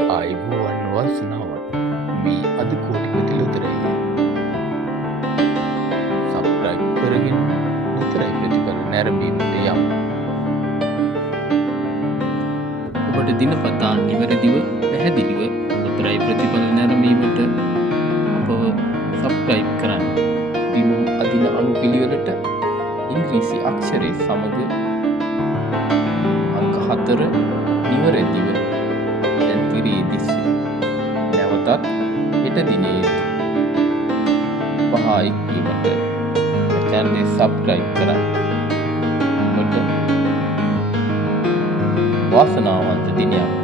ආයුබෝවන් වාසනාවන් මේ අද කෝටිපති ලොතරැයි සබ්ස්ක්‍රයිබ් කරගෙන ලොතරැයි ප්‍රතිඵල නැරඹීමට යමු. ඔබට දිනපතා නිවැරදිව පැහැදිලිව ලොතරැයි ප්‍රතිඵල නැරඹීමට අපව සබ්ස්ක්‍රයිබ් කරන්න. දිනුම් අදින අනුපිළිවෙලට ඉංග්‍රීසි අක්ෂරය සමග අංක 4 නිවැරදිව දැන් තිරේ දිස්සේ. නැවතත් හෙට දිනේ 5 ඉක්වීමට channel සබ්ස්ක්‍රයිබ් කරන්න. ඔබට වාසනාවන්ත දිනයක්